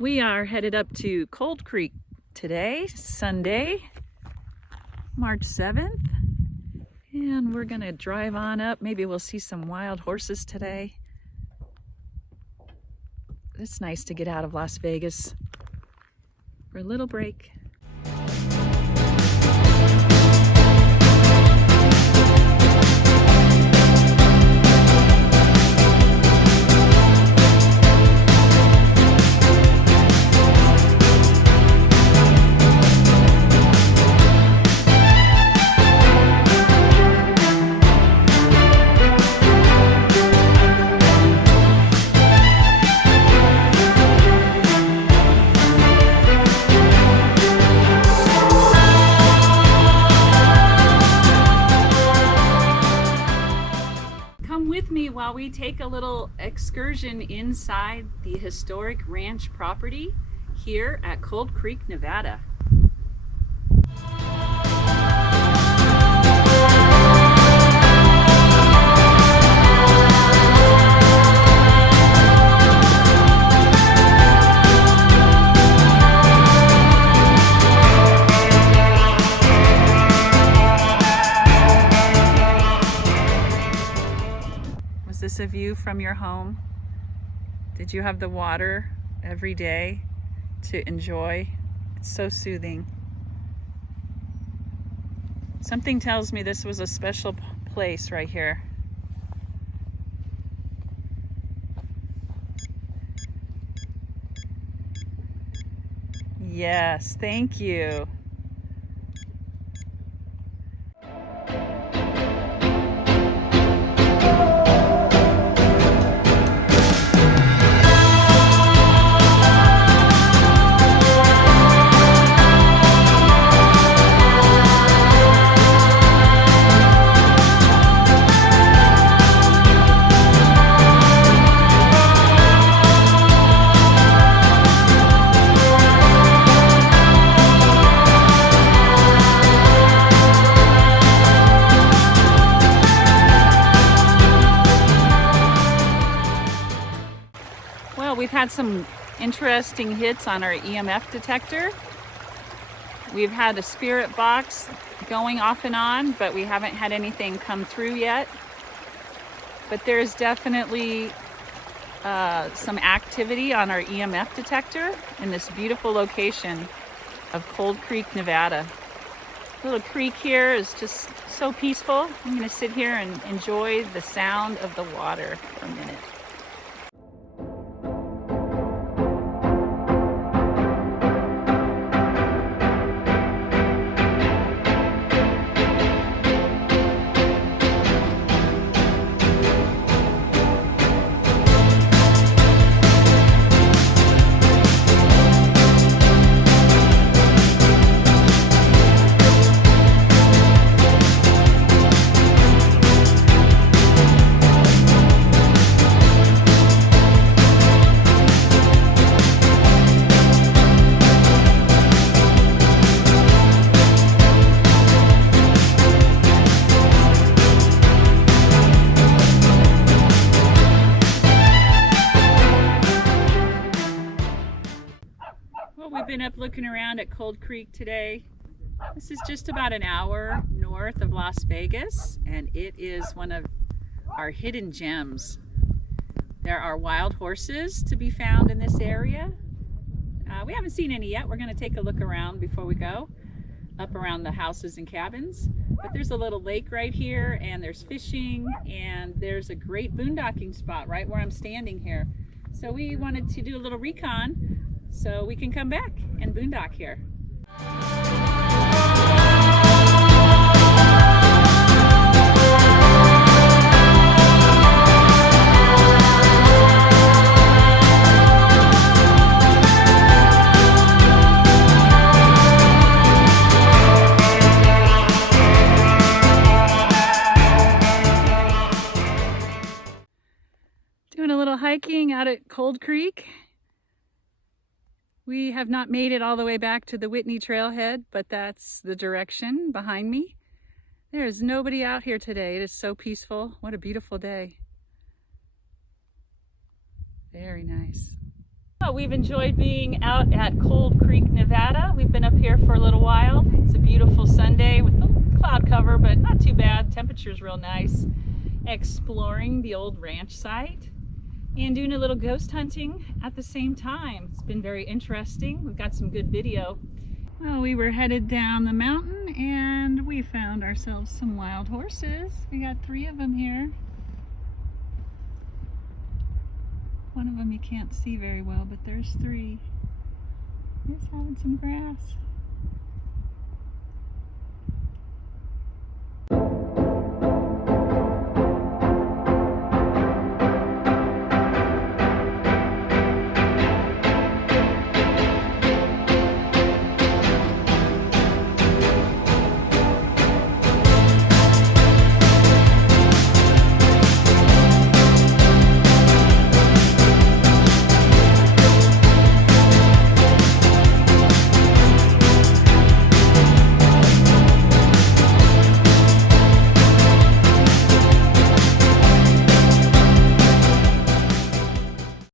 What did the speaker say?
We are headed up to Cold Creek today, Sunday, March 7th. And we're gonna drive on up. Maybe we'll see some wild horses today. It's nice to get out of Las Vegas for a little break. With me while we take a little excursion inside the historic ranch property here at Cold Creek, Nevada. Is this a view from your home? Did you have the water every day to enjoy? It's so soothing. Something tells me this was a special place right here. Yes, thank you. Well, we've had some interesting hits on our EMF detector. We've had a spirit box going off and on, but we haven't had anything come through yet. But there's definitely some activity on our EMF detector in this beautiful location of Cold Creek, Nevada. Little creek here is just so peaceful. I'm going to sit here and enjoy the sound of the water for a minute. We've been up looking around at Cold Creek today. This is just about an hour north of Las Vegas, and it is one of our hidden gems. There are wild horses to be found in this area. We haven't seen any yet. We're going to take a look around before we go up around the houses and cabins. But there's a little lake right here, and there's fishing, and there's a great boondocking spot right where I'm standing here. So we wanted to do a little recon so we can come back and boondock here. Doing a little hiking out at Cold Creek. We have not made it all the way back to the Whitney Trailhead, but that's the direction behind me. There is nobody out here today. It is so peaceful. What a beautiful day. Very nice. Well, we've enjoyed being out at Cold Creek, Nevada. We've been up here for a little while. It's a beautiful Sunday with a cloud cover, but not too bad. Temperature's real nice. Exploring the old ranch site and doing a little ghost hunting at the same time. It's been very interesting. We've got some good video. Well, we were headed down the mountain and we found ourselves some wild horses. We got 3 of them here. One of them you can't see very well, but there's 3. Just having some grass.